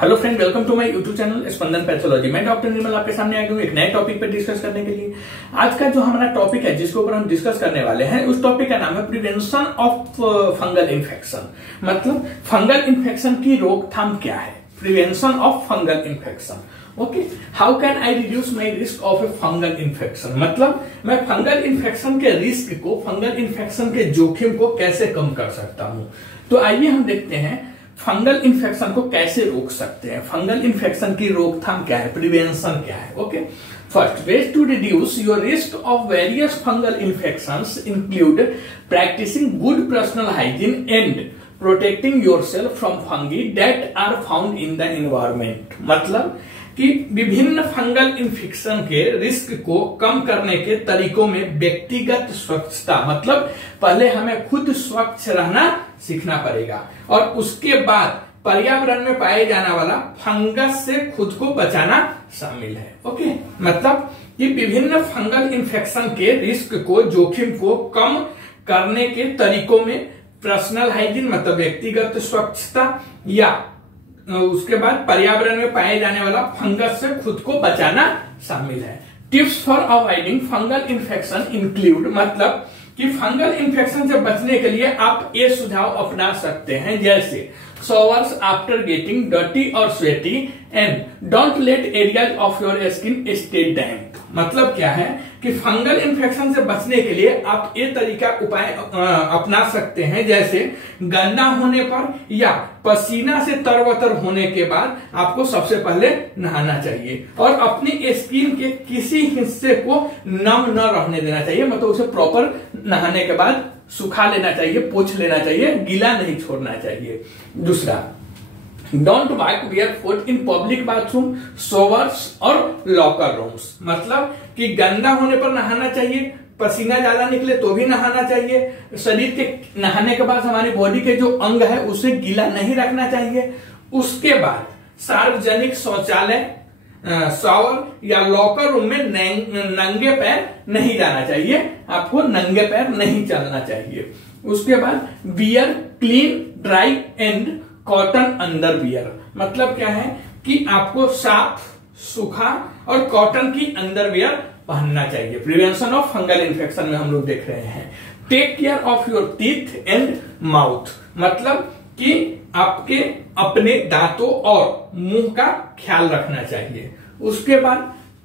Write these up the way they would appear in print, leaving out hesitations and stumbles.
Hello friend, welcome to my YouTube channel Spandan pathology. मैं doctor Nirmal आपके सामने आ गया हूँ एक नए टॉपिक पर डिस्कस करने के लिए। आज का जो हमारा टॉपिक है जिसके ऊपर हम डिस्कस करने वाले हैं, उस टॉपिक का नाम है प्रिवेंशन ऑफ फंगल इन्फेक्शन। मतलब फंगल इन्फेक्शन की रोकथाम क्या है, prevention of fungal infection. Okay, how can I reduce my risk of a fungal infection. मतलब मैं फंगल इन्फेक्शन के रिस्क को, फंगल इन्फेक्शन के जोखिम को कैसे कम कर सकता हूं। तो आइए हम देखते हैं फंगल इन्फेक्शन को कैसे रोक सकते हैं, फंगल इन्फेक्शन की रोकथाम क्या है, प्रिवेंशन क्या है। Okay, first ways to reduce your risk of various fungal infections include practicing good personal hygiene and protecting yourself from fungi that are found in the environment. मतलब कि विभिन्न फंगल इन्फेक्शन के रिस्क को कम करने के तरीकों में व्यक्तिगत स्वच्छता, मतलब पहले हमें खुद स्वच्छ रहना सीखना पड़ेगा और उसके बाद पर्यावरण में पाए जाने वाला फंगस से खुद को बचाना शामिल है। ओके, मतलब कि विभिन्न फंगल इन्फेक्शन के रिस्क को, जोखिम को कम करने के तरीकों में पर्सनल हाइजीन मतलब व्यक्तिगत स्वच्छता या उसके बाद पर्यावरण में पाए जाने वाला फंगस से खुद को बचाना शामिल है। Tips for avoiding fungal infection include, मतलब कि फंगल इन्फेक्शन से बचने के लिए आप ये सुझाव अपना सकते हैं, जैसे showers after getting dirty or sweaty and don't let areas of your skin stay damp। मतलब क्या है कि फंगल इन्फेक्शन से बचने के लिए आप ये तरीका उपाय अपना सकते हैं, जैसे गंदा होने पर या पसीना से तरबतर होने के बाद आपको सबसे पहले नहाना चाहिए और अपनी स्किन के किसी हिस्से को नम न रहने देना चाहिए। मतलब उसे प्रॉपर नहाने के बाद सुखा लेना चाहिए, पोंछ लेना चाहिए, गीला नहीं छोड़ना चाहिए। दूसरा, don't wipe bare foot in public bathroom, showers और लॉकर रूम्स। मतलब कि गंदा होने पर नहाना चाहिए, पसीना ज्यादा निकले तो भी नहाना चाहिए। शरीर के नहाने के बाद हमारी बॉडी के जो अंग है उसे गीला नहीं रखना चाहिए। उसके बाद सार्वजनिक शौचालय, शॉवर या लॉकर रूम में नंगे पैर नहीं जाना चाहिए, आपको नंगे पैर नहीं चलना चाहिए। उसके बाद wear clean dry and cotton underwear. मतलब क्या है कि आपको साफ, सूखा और कॉटन की अंडरवियर पहनना चाहिए। प्रिवेंशन ऑफ फंगल इन्फेक्शन में हम लोग देख रहे हैं take care of your teeth and mouth. मतलब कि आपके अपने दांतों और मुंह का ख्याल रखना चाहिए। उसके बाद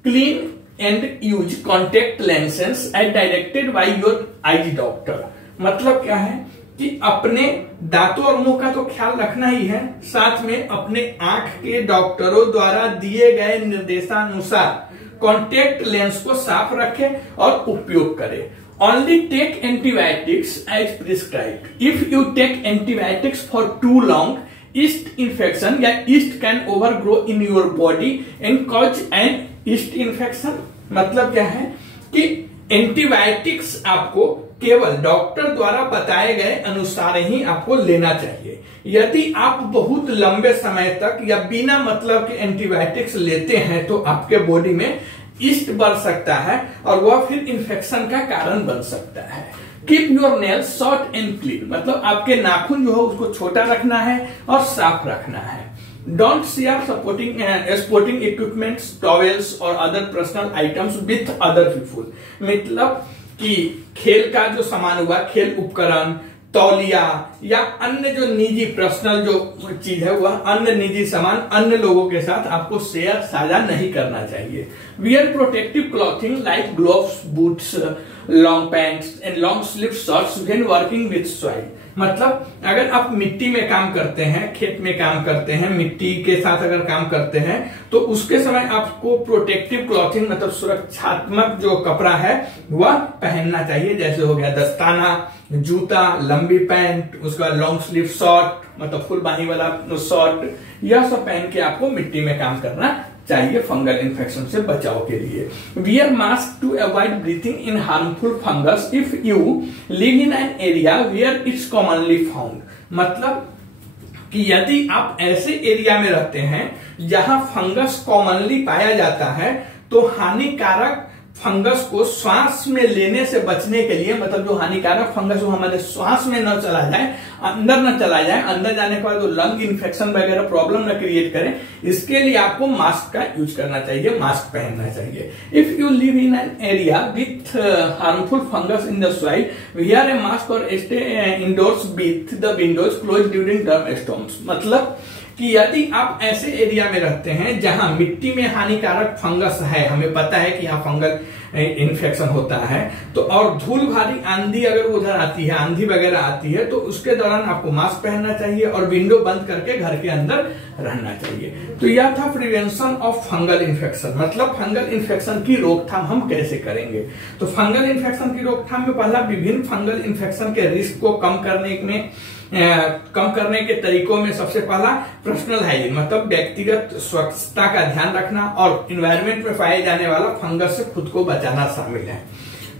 clean and use contact lenses as directed by your eyes doctor. मतलब क्या है कि अपने दांतों और मुंह का तो ख्याल रखना ही है, साथ में अपने आंख के डॉक्टरों द्वारा दिए गए निर्देशानुसार कॉन्टेक्ट लेंस को साफ रखें और उपयोग करें। Only take antibiotics as prescribed. If you take antibiotics for too long, yeast infection या yeast can overgrow in your body and cause an yeast infection। मतलब क्या है कि एंटीबायोटिक्स आपको केवल डॉक्टर द्वारा बताए गए अनुसार ही आपको लेना चाहिए। यदि आप बहुत लंबे समय तक या बिना मतलब के एंटीबायोटिक्स लेते हैं तो आपके बॉडी में ईस्ट बढ़ सकता है और वह फिर इन्फेक्शन का कारण बन सकता है। Keep your nails short and clean. मतलब आपके नाखून जो है उसको छोटा रखना है और साफ रखना है। Don't share sporting equipments, towels और other personal items with other people. मतलब कि खेल का जो सामान हुआ, खेल उपकरण, तौलिया या अन्य जो निजी पर्सनल जो चीज है वह अन्य निजी सामान अन्य लोगों के साथ आपको शेयर साझा नहीं करना चाहिए। Wear protective clothing like gloves, boots, long pants and long sleeve shirts when working with soil. मतलब अगर आप मिट्टी में काम करते हैं, खेत में काम करते हैं, मिट्टी के साथ अगर काम करते हैं तो उसके समय आपको प्रोटेक्टिव क्लॉथिंग मतलब सुरक्षात्मक जो कपड़ा है वह पहनना चाहिए। जैसे हो गया दस्ताना, जूता, लंबी पैंट, उसका लॉन्ग स्लीव शर्ट मतलब फुल बाही वाला शर्ट, यह सब पहन के आपको मिट्टी में काम करना चाहिए फंगल इन्फेक्शन से बचाव के लिए। Wear mask to avoid breathing in harmful fungus if you live in an area where it's commonly found. मतलब कि यदि आप ऐसे एरिया में रहते हैं जहां फंगस कॉमनली पाया जाता है तो हानिकारक फंगस को श्वास में लेने से बचने के लिए, मतलब जो हानिकारक फंगस वो हमारे श्वास में न चला जाए, अंदर न चला जाए, अंदर जाने के बाद वो लंग इन्फेक्शन वगैरह प्रॉब्लम न क्रिएट करे, इसके लिए आपको मास्क का यूज करना चाहिए, मास्क पहनना चाहिए। If you live in an area with harmful fungus in the soil, wear a mask और stay indoors with the windows closed during डर्म स्टॉर्म्स। मतलब कि यदि आप ऐसे एरिया में रहते हैं जहां मिट्टी में हानिकारक फंगस है, हमें पता है कि यहाँ फंगल इन्फेक्शन होता है, तो और धूल भारी आंधी अगर उधर आती है, आंधी वगैरह आती है, तो उसके दौरान आपको मास्क पहनना चाहिए और विंडो बंद करके घर के अंदर रहना चाहिए। तो यह था प्रिवेंशन ऑफ फंगल इन्फेक्शन, मतलब फंगल इन्फेक्शन की रोकथाम हम कैसे करेंगे। तो फंगल इन्फेक्शन की रोकथाम में पहला, विभिन्न फंगल इन्फेक्शन के रिस्क को कम करने के तरीकों में सबसे पहला पर्सनल हाइजीन, मतलब व्यक्तिगत स्वच्छता का ध्यान रखना और इन्वायरमेंट में पाए जाने वाला फंगस से खुद को बचाना शामिल है।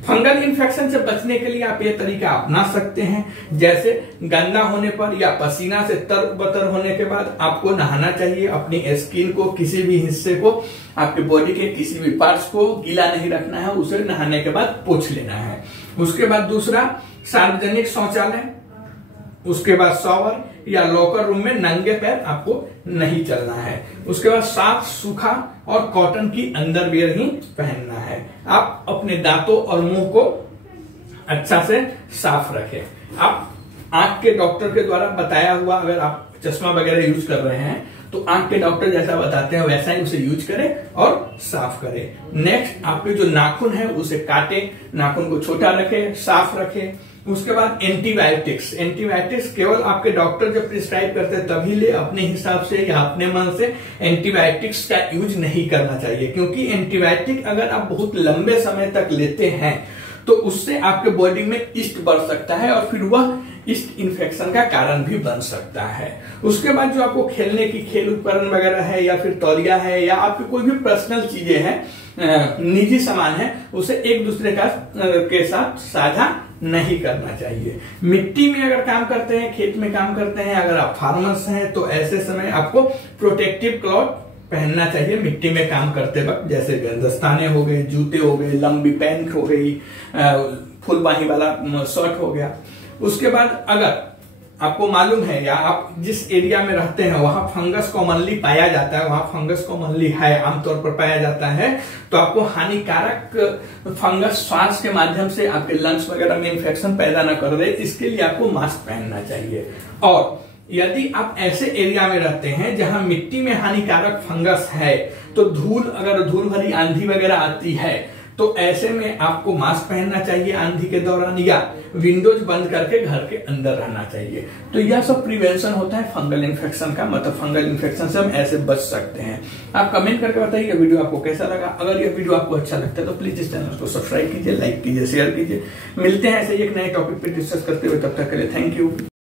फंगल इन्फेक्शन से बचने के लिए आप ये तरीका अपना सकते हैं, जैसे गंदा होने पर या पसीना से तरबतर होने के बाद आपको नहाना चाहिए। अपनी स्किन को, किसी भी हिस्से को, आपके बॉडी के किसी भी पार्ट्स को गीला नहीं रखना है, उसे नहाने के बाद पोंछ लेना है। उसके बाद दूसरा, सार्वजनिक शौचालय, उसके बाद शॉवर या लॉकर रूम में नंगे पैर आपको नहीं चलना है। उसके बाद साफ, सूखा और कॉटन की अंडरवियर ही पहनना है। आप अपने दांतों और मुंह को अच्छा से साफ रखें। आप आंख के डॉक्टर के द्वारा बताया हुआ, अगर आप चश्मा वगैरह यूज कर रहे हैं तो आंख के डॉक्टर जैसा बताते हैं वैसा ही उसे यूज करें और साफ करें। नेक्स्ट, आपके जो नाखून है उसे काटे, नाखून को छोटा रखें, साफ रखें। उसके बाद एंटीबायोटिक्स केवल आपके डॉक्टर जब प्रिस्क्राइब करते हैं तभी ले, अपने हिसाब से या अपने मन से एंटीबायोटिक्स का यूज नहीं करना चाहिए, क्योंकि एंटीबायोटिक अगर आप बहुत लंबे समय तक लेते हैं तो उससे आपके बॉडी में ईस्ट बढ़ सकता है और फिर वह ईस्ट इन्फेक्शन का कारण भी बन सकता है। उसके बाद जो आपको खेलने की खेल उपकरण वगैरह है या फिर तौलिया है या आपकी कोई भी पर्सनल चीजें हैं, निजी सामान है, उसे एक दूसरे के साथ साझा नहीं करना चाहिए। मिट्टी में अगर काम करते हैं, खेत में काम करते हैं, अगर आप फार्मर्स हैं तो ऐसे समय आपको प्रोटेक्टिव क्लॉथ पहनना चाहिए मिट्टी में काम करते वक्त, जैसे दस्ताने हो गए, जूते हो गए, लंबी पैंट हो गई, फुल बाही वाला शर्ट हो गया। उसके बाद अगर आपको मालूम है या आप जिस एरिया में रहते हैं वहां फंगस कॉमनली पाया जाता है, वहां फंगस कॉमनली है, आमतौर पर पाया जाता है, तो आपको हानिकारक फंगस श्वास के माध्यम से आपके लंग्स वगैरह में इन्फेक्शन पैदा न कर दे, इसके लिए आपको मास्क पहनना चाहिए। और यदि आप ऐसे एरिया में रहते हैं जहां मिट्टी में हानिकारक फंगस है, तो अगर धूल भरी आंधी वगैरह आती है तो ऐसे में आपको मास्क पहनना चाहिए आंधी के दौरान, या विंडोज बंद करके घर के अंदर रहना चाहिए। तो यह सब प्रिवेंशन होता है फंगल इन्फेक्शन का, मतलब फंगल इन्फेक्शन से हम ऐसे बच सकते हैं। आप कमेंट करके बताइए वीडियो आपको कैसा लगा। अगर यह वीडियो आपको अच्छा लगता है तो प्लीज इस चैनल को सब्सक्राइब कीजिए, लाइक कीजिए, शेयर कीजिए। मिलते हैं ऐसे एक नए टॉपिक पे डिस्कस करते हुए, तब तक के लिए थैंक यू।